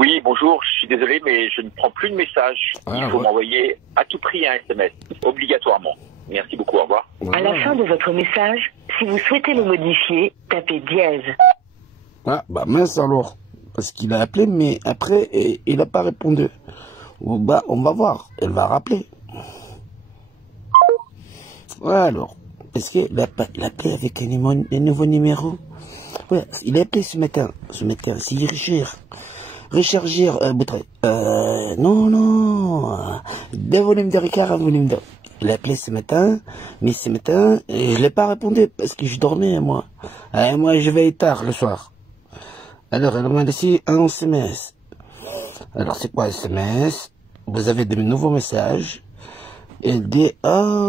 Oui, bonjour, je suis désolé, mais je ne prends plus de messages. Il faut m'envoyer à tout prix un SMS, obligatoirement. Merci beaucoup, au revoir. À la fin de votre message, si vous souhaitez le modifier, tapez dièse. Ah, bah mince alors. Parce qu'il a appelé, mais après, il n'a pas répondu. Bah, on va voir, elle va rappeler. Ouais, alors. Est-ce qu'il a appelé avec un nouveau numéro? Ouais, il a appelé ce matin. C'est Richard Gir, Boutré. Non. Deux volumes de Ricard, un volume de... Il a appelé ce matin, mais ce matin, je l'ai pas répondu parce que je dormais, moi. Moi, je vais tard le soir. Alors, elle m'a laissé un SMS. Alors, c'est quoi SMS? Vous avez de nouveaux messages. Elle dit,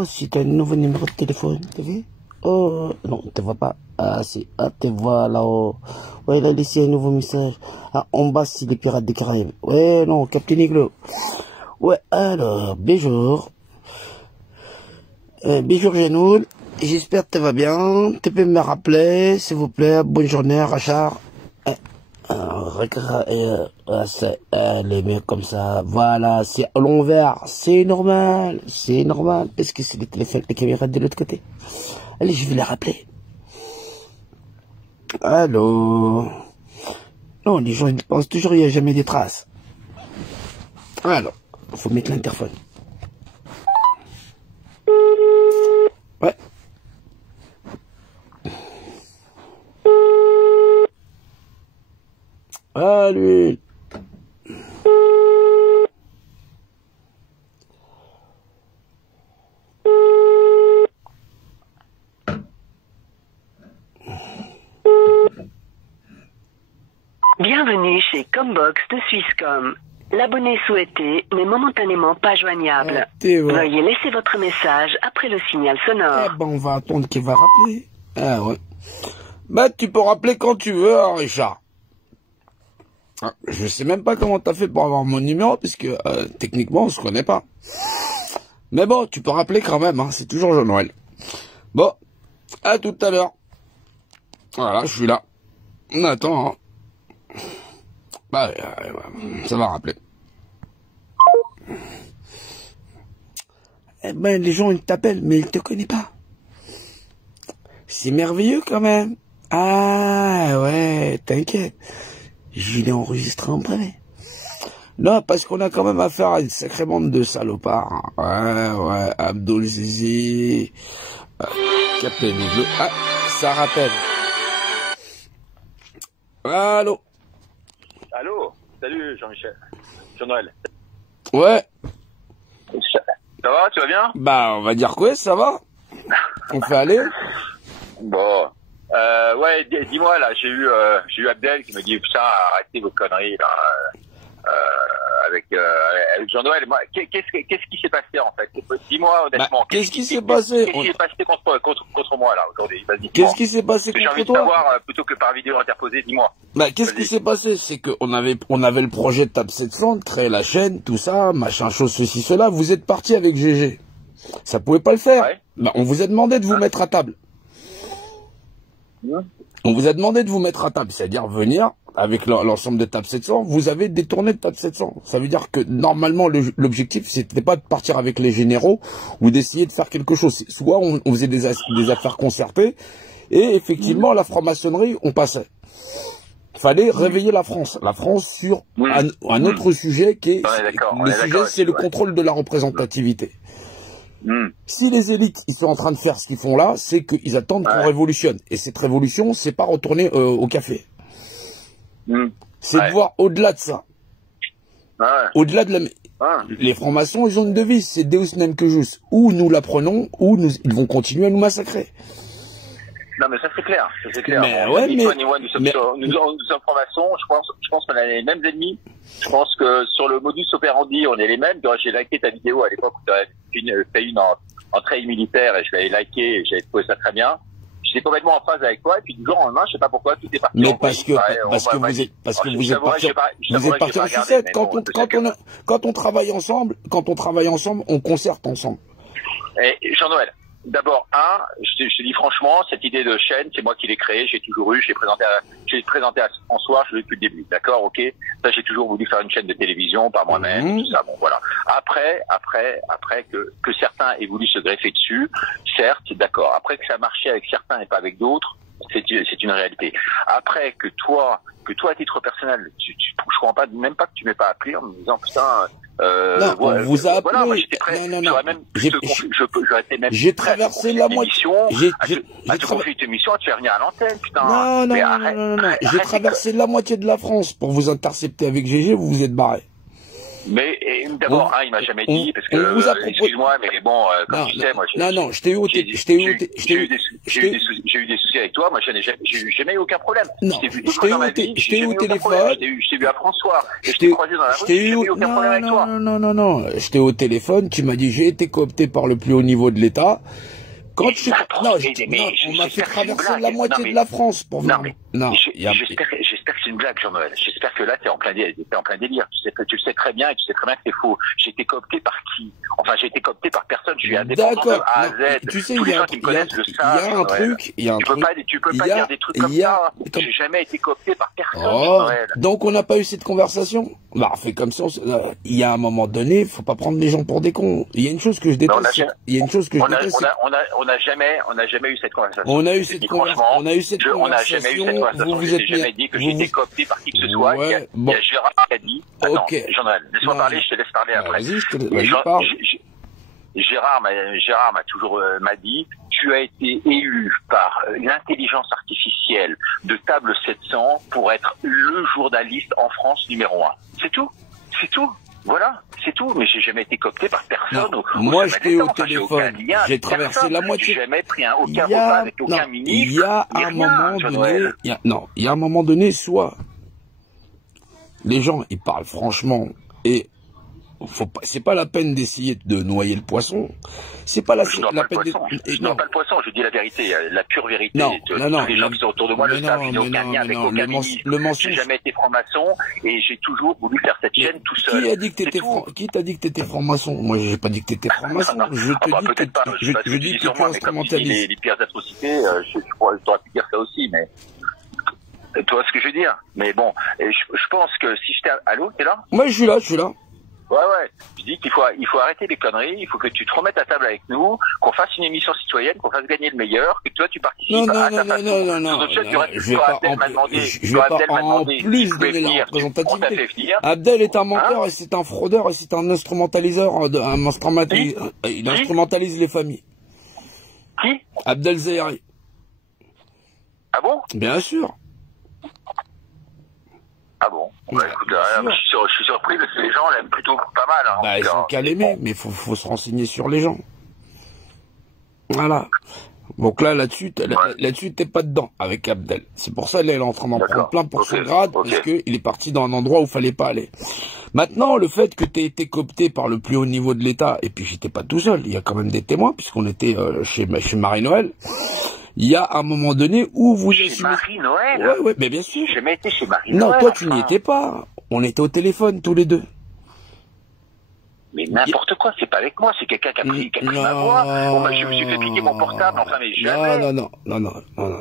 c'est un nouveau numéro de téléphone, tu vois? Oh, non, tu vois pas. Ah, si, tu vois là-haut. Ouais, il a laissé un nouveau message. Ah, en bas, c'est les pirates des Caraïbes. Ouais, non, Captain Iglo. Ouais, alors, bonjour. Bonjour, Genoul. J'espère que tu vas bien. Tu peux me rappeler, s'il vous plaît. Bonne journée, Rachard. Les mecs comme ça, voilà, c'est à l'envers, c'est normal, parce que c'est les téléphones, les caméras de l'autre côté. Allez, je vais les rappeler. Allô? Non, les gens, ils pensent toujours, il n'y a jamais des traces. Alors, faut mettre l'interphone. Ouais. Allez. Bienvenue chez Combox de Swisscom. L'abonné souhaité n'est momentanément pas joignable. Veuillez laisser votre message après le signal sonore. Eh ben, on va attendre qu'il va rappeler. Ah ouais. Bah, tu peux rappeler quand tu veux, hein, Richard. Je sais même pas comment t'as fait pour avoir mon numéro, puisque techniquement on se connaît pas. Mais bon, tu peux rappeler quand même, hein, c'est toujours Jean-Noël. Bon, à tout à l'heure. Voilà, je suis là. On attend, hein. Bah, ça va rappeler. Eh ben, les gens, ils t'appellent, mais ils te connaissent pas. C'est merveilleux quand même. Ah, ouais, t'inquiète. Je l'ai enregistré en privé. Non, parce qu'on a quand même affaire à une sacrée bande de salopards. Ouais, Abdul Zizi, Captain Iglo. Ah, ça rappelle. Allô? Allô? Salut Jean-Michel. Jean-Noël. Ouais. Ça va, tu vas bien? Bah, on va dire quoi, ça va? On fait aller? Bon. Ouais, dis-moi, là, j'ai eu Abdel qui me dit, putain, arrêtez vos conneries, là, avec Jean-Noël. Qu'est-ce qui s'est passé, en fait? Dis-moi, honnêtement. Bah, qu'est-ce qui s'est passé? Qu'est-ce qui s'est passé contre moi, là, aujourd'hui? Vas-y, dis-moi. Qu'est-ce qui s'est passé contre toi? J'ai envie de savoir, plutôt que par vidéo interposée, dis-moi. Bah, qu'est-ce qui s'est passé? C'est qu'on avait le projet de Tap 700, de créer la chaîne, tout ça, machin, chose, ceci, cela. Vous êtes parti avec GG. Ça pouvait pas le faire. Ouais. Bah, on vous a demandé de vous mettre à table. On vous a demandé de vous mettre à table, c'est-à-dire venir avec l'ensemble de Tap 700. Vous avez détourné de Tap 700. Ça veut dire que normalement l'objectif c'était pas de partir avec les généraux ou d'essayer de faire quelque chose. Soit on faisait des affaires concertées et effectivement la franc-maçonnerie on passait. Fallait réveiller la France sur un autre sujet qui est le sujet, c'est le contrôle de la représentativité. Si les élites ils sont en train de faire ce qu'ils font là, c'est qu'ils attendent qu'on révolutionne. Et cette révolution, c'est pas retourner au café. C'est de voir au-delà de ça. Au-delà de la... Les francs-maçons, ils ont une devise, c'est Deus nem que jus. Ou nous la prenons, ou ils vont continuer à nous massacrer. Non, mais ça c'est clair. Mais ouais, mais... Nous sommes francs-maçons, je pense qu'on a les mêmes ennemis. Je pense que sur le modus operandi, on est les mêmes. J'ai liké ta vidéo à l'époque où tu as fait une en trail militaire et je l'avais liké et j'avais trouvé ça très bien. J'étais complètement en phase avec toi et puis du jour au lendemain, je sais pas pourquoi, tout est parti. Mais parce que vous êtes partis en sucette. Quand on travaille ensemble, on concerte ensemble. Et Jean-Noël, d'abord, je te dis franchement, cette idée de chaîne, c'est moi qui l'ai créée, j'ai toujours eu, j'ai présenté à François, je l'ai depuis le début, d'accord, ok. Ça, j'ai toujours voulu faire une chaîne de télévision par moi-même, tout ça, bon, voilà. Après, que certains aient voulu se greffer dessus, certes, d'accord. Après que ça marchait avec certains et pas avec d'autres, c'est une réalité. Après que toi, à titre personnel, je comprends pas, même pas que tu m'aies pas appelé en me disant, putain, non, on vous a appelé. Voilà, moi j'étais prêt. Non. J'aurais été même j'ai traversé la moitié. À te confier une émission, à te faire venir à l'antenne, putain. Non. J'ai traversé la moitié de la France pour vous intercepter avec GG, vous vous êtes barré. Mais d'abord, il m'a jamais dit, parce que, excuse-moi, mais bon, comme tu sais, moi, j'ai eu des soucis avec toi, moi, j'ai jamais eu aucun problème. Non, je t'ai eu au téléphone. Je t'ai vu à François, je t'ai croisé dans la rue, j'ai eu aucun problème avec toi. Non, je t'ai au téléphone, tu m'as dit, j'ai été coopté par le plus haut niveau de l'État. Quand on m'a fait traverser la moitié de la France pour venir. J'espère que c'est une blague, Jean-Noël. J'espère que là, t'es en plein délire. Tu le sais très bien et tu sais très bien que c'est faux. J'ai été coopté par qui? Enfin, j'ai été coopté par personne. Je suis indépendant de A à Z. Tu sais, tous les gens qui me connaissent le savent. Tu peux pas dire des trucs comme ça. J'ai jamais été coopté par personne, Jean-Noël. Donc, on n'a pas eu cette conversation? Bah, fait comme ça. Il y a un moment donné, faut pas prendre les gens pour des cons. Il y a une chose que je déteste. On n'a jamais eu cette conversation. On a eu cette conversation. Vous vous êtes jamais dit que j'étais coopté par qui que ce soit. Il y a Gérard qui a dit. Attends, Jean-Noël, laisse-moi parler, je te laisse parler après. Gérard m'a toujours m'a dit, tu as été élu par l'intelligence artificielle de Table 700 pour être le journaliste en France numéro 1. C'est tout. Voilà, c'est tout, mais j'ai jamais été coopté par personne. Moi, j'étais au téléphone, j'ai traversé la moitié. J'ai jamais pris aucun repas avec aucun ministre. Il y a un moment donné, soit les gens, ils parlent franchement et c'est pas la peine d'essayer de noyer le poisson. C'est pas la peine je noie pas le poisson, je dis la vérité, la pure vérité. Tous les gens qui sont autour de moi le savent, je n'ai aucun lien avec aucun ministre. J'ai jamais été franc-maçon et j'ai toujours voulu faire cette chaîne tout seul. Qui t'a dit que t'étais franc-maçon? Moi, j'ai pas dit que t'étais franc-maçon. Je dis que tu instrumentalises. Les pires atrocités, je t'aurais pu dire ça aussi, mais tu vois ce que je veux dire. Mais bon, je pense que si j'étais... Allô, t'es là? Moi, je suis là. Ouais. Je dis qu'il faut arrêter les conneries, il faut que tu te remettes à table avec nous, qu'on fasse une émission citoyenne, qu'on fasse gagner le meilleur, que toi tu participes à ta façon. Non. Je vais pas en plus donner la représentativité. Abdel est un menteur et c'est un fraudeur et c'est un instrumentaliseur, il instrumentalise les familles. Qui? Abdel Zahiri. Ah bon? Bien sûr. Ah bon? Ouais, écoute, je suis surpris parce que les gens l'aiment plutôt pas mal. Ils sont qu'à l'aimer, mais faut se renseigner sur les gens. Voilà. Donc là-dessus, t'es pas dedans avec Abdel. C'est pour ça, là, il est en train d'en prendre plein pour son grade, parce qu'il est parti dans un endroit où fallait pas aller. Maintenant, le fait que t'aies été coopté par le plus haut niveau de l'État, et puis j'étais pas tout seul, il y a quand même des témoins, puisqu'on était chez Marie-Noël. Il y a un moment donné où vous assumez... Chez Marie-Noël? Ouais, mais bien sûr. J'ai jamais été chez Marie-Noël. Non, toi, tu n'y étais pas. On était au téléphone, tous les deux. Mais n'importe quoi, c'est pas avec moi, c'est quelqu'un qui a pris ma voix. Je me suis fait piquer mon portable, enfin, mais jamais. Non.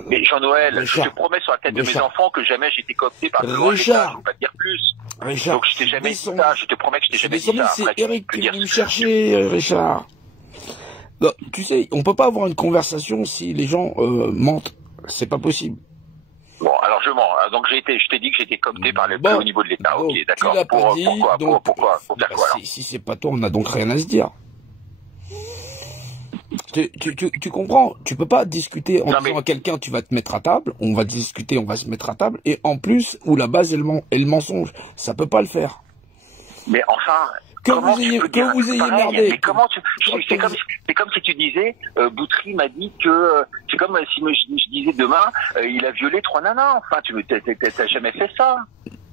Mais Jean-Noël, je te promets sur la tête de mes enfants que jamais j'ai été coopté par le droit de l'État, je ne veux pas te dire plus. Richard, donc je t'ai jamais dit ça, je te promets que je t'ai jamais dit ça. C'est Eric qui est venu me chercher, Richard. Non, tu sais, on peut pas avoir une conversation si les gens mentent. C'est pas possible. Bon, alors je mens. Donc je t'ai dit que j'étais coopté par le plus haut niveau de l'État. Ok, d'accord. Pourquoi? Faut faire quoi alors? Si c'est pas toi, on n'a donc rien à se dire. Tu comprends? Tu peux pas discuter en disant à quelqu'un tu vas te mettre à table, on va discuter, on va se mettre à table, et en plus, où la base est le mensonge. Ça peut pas le faire. Mais enfin... Que vous ayez merdé. C'est comme si tu disais, Boutry m'a dit que, c'est comme si je disais demain, il a violé 3 nanas. Enfin, t'as jamais fait ça.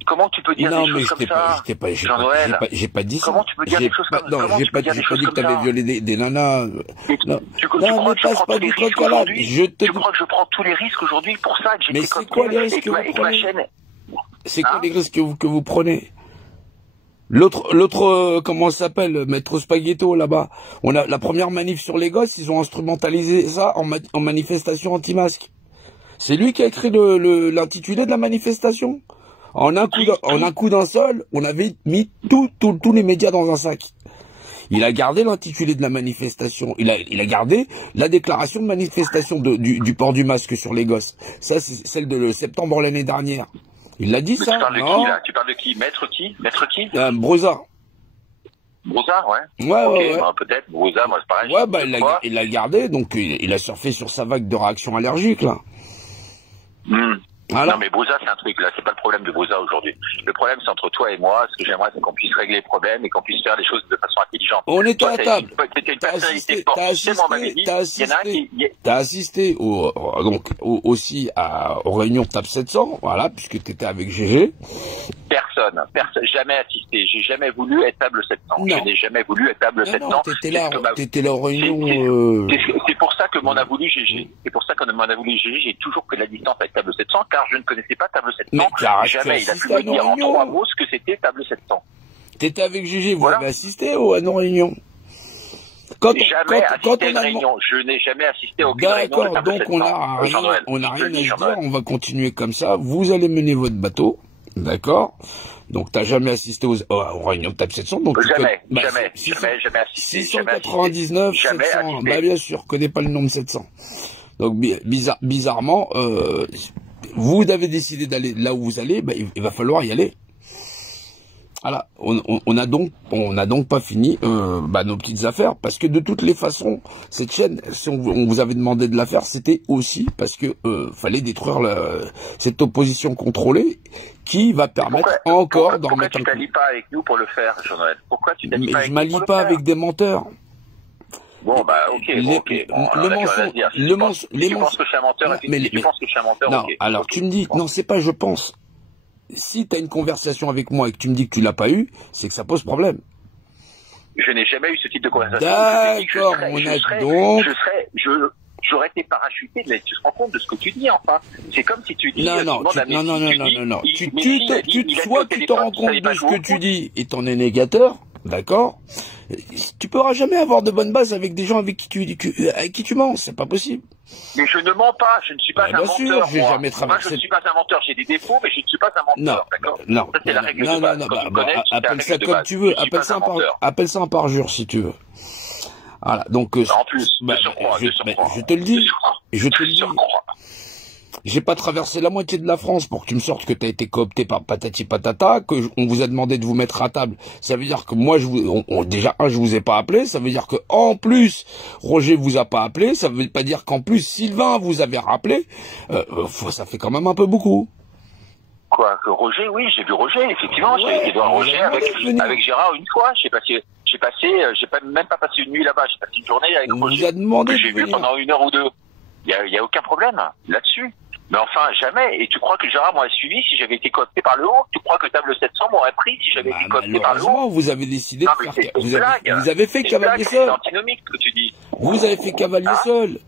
Comment tu peux dire des choses comme ça? J'ai pas dit ça. Comment tu peux dire des choses comme ça? Non, j'ai pas dit que t'avais violé des nanas. Tu crois que je prends tous les risques aujourd'hui pour ça, que j'ai été coopté avec ma chaîne? C'est quoi les risques que vous prenez? L'autre, comment ça s'appelle, Maître Spaghetto, là-bas. On a la première manif sur les gosses, ils ont instrumentalisé ça en manifestation anti-masque. C'est lui qui a écrit l'intitulé de la manifestation. En un coup d'un seul, on avait mis tous les médias dans un sac. Il a gardé l'intitulé de la manifestation. Il a gardé la déclaration de manifestation du port du masque sur les gosses. Ça, c'est celle de septembre l'année dernière. Il l'a dit, ça? Tu parles de qui, là? Tu parles de qui? Maître qui? Broza. Broza, ouais. Ouais, okay, ouais. Bah, peut-être, Broza, moi, c'est pareil. Ouais, bah, il l'a gardé, donc il a surfé sur sa vague de réaction allergique, là. Voilà. Non, mais Broza, c'est un truc, là, c'est pas le problème de Broza aujourd'hui. Le problème, c'est entre toi et moi. Ce que j'aimerais, c'est qu'on puisse régler les problèmes et qu'on puisse faire les choses de façon intelligente. On était à table. T'as assisté aussi aux réunions TAP 700, voilà, puisque t'étais avec GG. Personne, jamais assisté. J'ai jamais voulu être table 700. Je n'ai jamais voulu être table 700. Non, t'étais là aux réunions. C'est pour ça que m'en a voulu GG. C'est pour ça qu'on m'en a voulu GG. J'ai toujours pris la distance avec table 700, car je ne connaissais pas table 700. Jamais il a pu me dire en 3 mots ce que c'était table 700. T'étais avec GG, vous avez assisté à nos réunions? Jamais assisté à une réunion. Je n'ai jamais assisté à aucune réunion de table 700. D'accord, donc on n'a rien à se dire, on va continuer comme ça. Vous allez mener votre bateau, d'accord? Donc t'as jamais assisté aux réunions de table 700, donc jamais assisté. 699, 700, bah bien sûr, je connais pas le nombre 700. Donc bizarrement, vous avez décidé d'aller là où vous allez, bah, il va falloir y aller. Voilà, on a donc pas fini nos petites affaires, parce que de toutes les façons, cette chaîne, si on vous avait demandé de la faire, c'était aussi parce que fallait détruire cette opposition contrôlée qui va permettre encore d'en mettre un coup. Pourquoi tu t'allies pas avec nous pour le faire, Jean-Noël? Pourquoi tu t'allies pas avec nous? Mais je m'allie pas avec des menteurs. Bon, bah, ok. Le mensonge. Tu penses que je suis un menteur, tu penses que je suis un menteur, non, alors tu me dis, non, c'est pas je pense. Si tu as une conversation avec moi et que tu me dis que tu l'as pas eu, c'est que ça pose problème. Je n'ai jamais eu ce type de conversation. D'accord, j'aurais été parachuté, mais tu te rends compte de ce que tu dis, enfin. C'est comme si tu dis... Non. Soit tu te rends compte de ce que tu dis et t'en es négateur, d'accord? Tu pourras jamais avoir de bonnes bases avec des gens avec qui tu mens, c'est pas possible. Mais je ne mens pas, je ne suis pas un menteur. Sûr, j'ai jamais traversé. Moi, je ne suis pas un menteur, j'ai des défauts, mais je ne suis pas un menteur, d'accord? Non. Ça, c'est la règle de base. Appelle ça comme tu veux, appelle ça un parjure si tu veux. Voilà, donc... En plus, je te le dis, j'ai pas traversé la moitié de la France pour que tu me sortes que t'as été coopté par patati patata, que on vous a demandé de vous mettre à table. Ça veut dire que moi, je vous ai pas appelé. Ça veut dire que en plus, Roger vous a pas appelé. Ça veut pas dire qu'en plus, Sylvain vous avait rappelé. Ça fait quand même un peu beaucoup. Quoi, que Roger, oui, j'ai vu Roger, effectivement. J'ai été voir Roger avec Gérard une fois. J'ai même pas passé une nuit là-bas. J'ai passé une journée avec Roger. Vous a demandé que j'ai vu pendant 1 heure ou 2. Il y a aucun problème là-dessus. Mais enfin, jamais. Et tu crois que Gérard m'aurait suivi si j'avais été coopté par le haut? Tu crois que table 700 m'aurait pris si j'avais été coopté par le haut? Vous avez décidé de faire... Vous avez fait cavalier seul. C'est antinomique, ce que tu dis. Vous avez fait cavalier seul.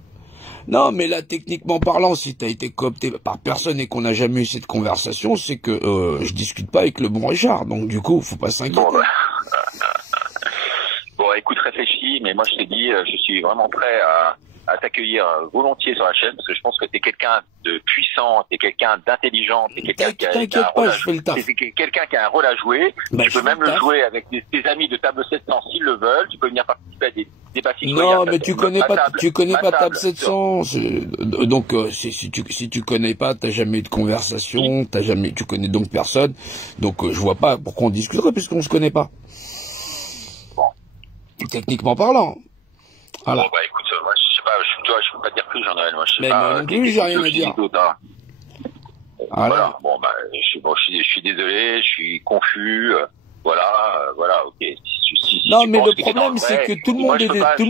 Non, mais là, techniquement parlant, si t'as été coopté par personne et qu'on n'a jamais eu cette conversation, c'est que je discute pas avec le bon Richard. Donc, du coup, faut pas s'inquiéter. Bon, écoute, réfléchis, mais moi, je t'ai dit, je suis vraiment prêt à t'accueillir volontiers sur la chaîne, parce que je pense que t'es quelqu'un de puissant, t'es quelqu'un d'intelligent, t'es quelqu'un qui a un rôle à jouer. Tu peux même le jouer avec tes amis de table 700 s'ils le veulent. Tu peux venir participer à des débats citoyens. Non, mais tu connais pas table 700. Donc, si tu connais pas, t'as jamais eu de conversation, tu connais donc personne. Donc, je vois pas pourquoi on discuterait puisqu'on se connaît pas. Bon. Techniquement parlant. Voilà. Bon, bah, écoute, moi, je sais pas, je peux pas dire plus, Jean-Noël, moi, je sais mais pas. Non plus, j'ai rien à dire. Voilà. Bon, bah, je suis désolé, je suis confus, voilà, ok. Non, mais le problème, c'est que tout le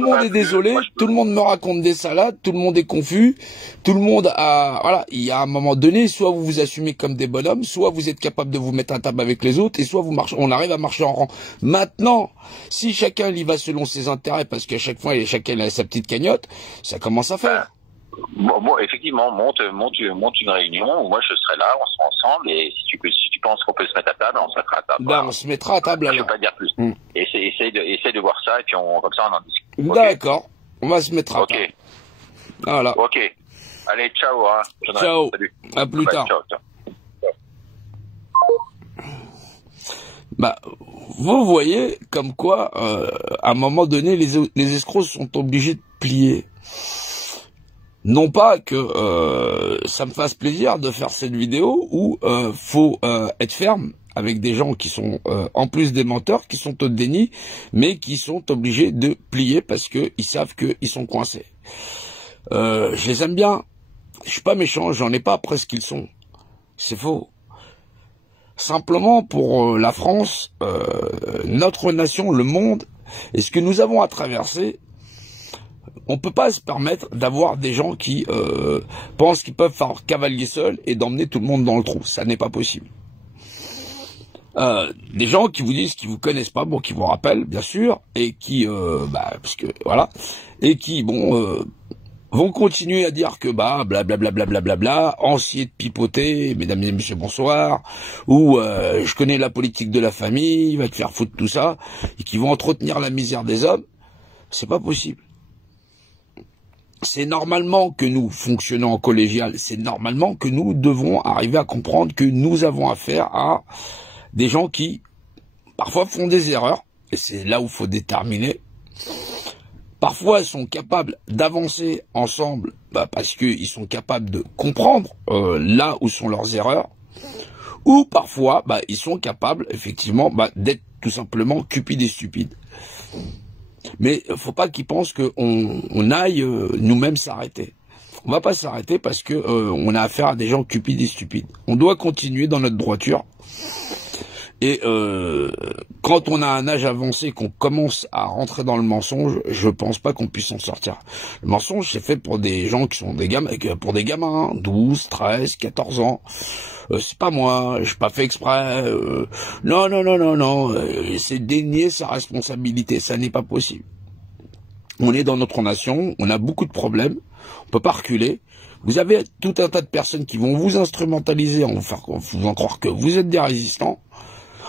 monde est désolé, tout le monde me raconte des salades, tout le monde est confus, tout le monde voilà, il y a un moment donné, soit vous vous assumez comme des bonhommes, soit vous êtes capable de vous mettre à table avec les autres, et soit on arrive à marcher en rang. Maintenant, si chacun y va selon ses intérêts, parce qu'à chaque fois, chacun a sa petite cagnotte, ça commence à faire. Bon, effectivement, monte une réunion où moi je serai là, on sera ensemble, et si tu penses qu'on peut se mettre à table, on se mettra à table. Ben, on se mettra à table, alors. Je peux pas dire plus. Essaye de voir ça, et puis comme ça on en discute. D'accord. On va se mettre à table. Ok. Voilà. Ok. Allez, ciao, hein. Ciao. Salut. À plus tard. Ciao. Bah, vous voyez comme quoi, à un moment donné, les escrocs sont obligés de plier. Non pas que ça me fasse plaisir de faire cette vidéo où faut être ferme avec des gens qui sont en plus des menteurs, qui sont au déni, mais qui sont obligés de plier parce que ils savent qu'ils sont coincés. Je les aime bien, je suis pas méchant, j'en ai pas après ce qu'ils sont. C'est faux. Simplement pour la France, notre nation, le monde, et ce que nous avons à traverser, on peut pas se permettre d'avoir des gens qui pensent qu'ils peuvent faire cavalier seul et d'emmener tout le monde dans le trou. Ça n'est pas possible. Des gens qui vous disent qu'ils vous connaissent pas, bon, qui vous rappellent bien sûr, et qui, parce que voilà, et qui, vont continuer à dire que blablabla, ancier de pipoter, mesdames et messieurs, bonsoir, ou je connais la politique de la famille, va te faire foutre tout ça, et qui vont entretenir la misère des hommes. C'est pas possible. C'est normalement que nous fonctionnons en collégial, c'est normalement que nous devons arriver à comprendre que nous avons affaire à des gens qui, parfois, font des erreurs, et c'est là où il faut déterminer. Parfois, ils sont capables d'avancer ensemble parce qu'ils sont capables de comprendre là où sont leurs erreurs. Ou parfois, ils sont capables, effectivement, d'être tout simplement cupides et stupides. Mais faut pas qu'ils pensent qu'on aille nous-mêmes s'arrêter. On va pas s'arrêter parce que on a affaire à des gens cupides et stupides. On doit continuer dans notre droiture. Et quand on a un âge avancé, qu'on commence à rentrer dans le mensonge, je pense pas qu'on puisse s'en sortir. Le mensonge, c'est fait pour des gens qui sont des gamins, pour des gamins, 12, 13, 14 ans. C'est pas moi, j'ai pas fait exprès. Non. C'est dénier sa responsabilité, ça n'est pas possible. On est dans notre nation, on a beaucoup de problèmes, on peut pas reculer. Vous avez tout un tas de personnes qui vont vous instrumentaliser en vous faisant croire que vous êtes des résistants.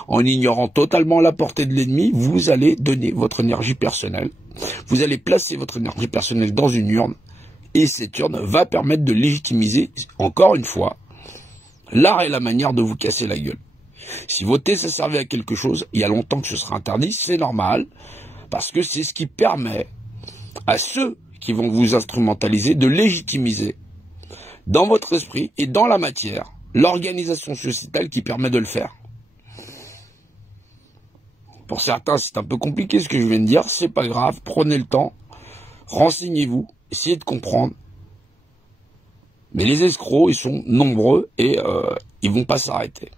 En ignorant totalement la portée de l'ennemi, vous allez donner votre énergie personnelle. Vous allez placer votre énergie personnelle dans une urne. Et cette urne va permettre de légitimiser, encore une fois, l'art et la manière de vous casser la gueule. Si voter, ça servait à quelque chose, il y a longtemps que ce sera interdit, c'est normal. Parce que c'est ce qui permet à ceux qui vont vous instrumentaliser de légitimiser dans votre esprit et dans la matière l'organisation sociétale qui permet de le faire. Pour certains, c'est un peu compliqué ce que je viens de dire, c'est pas grave, prenez le temps, renseignez-vous, essayez de comprendre. Mais les escrocs, ils sont nombreux et ils vont pas s'arrêter.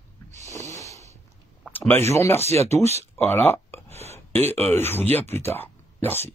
Je vous remercie à tous, voilà, et je vous dis à plus tard. Merci.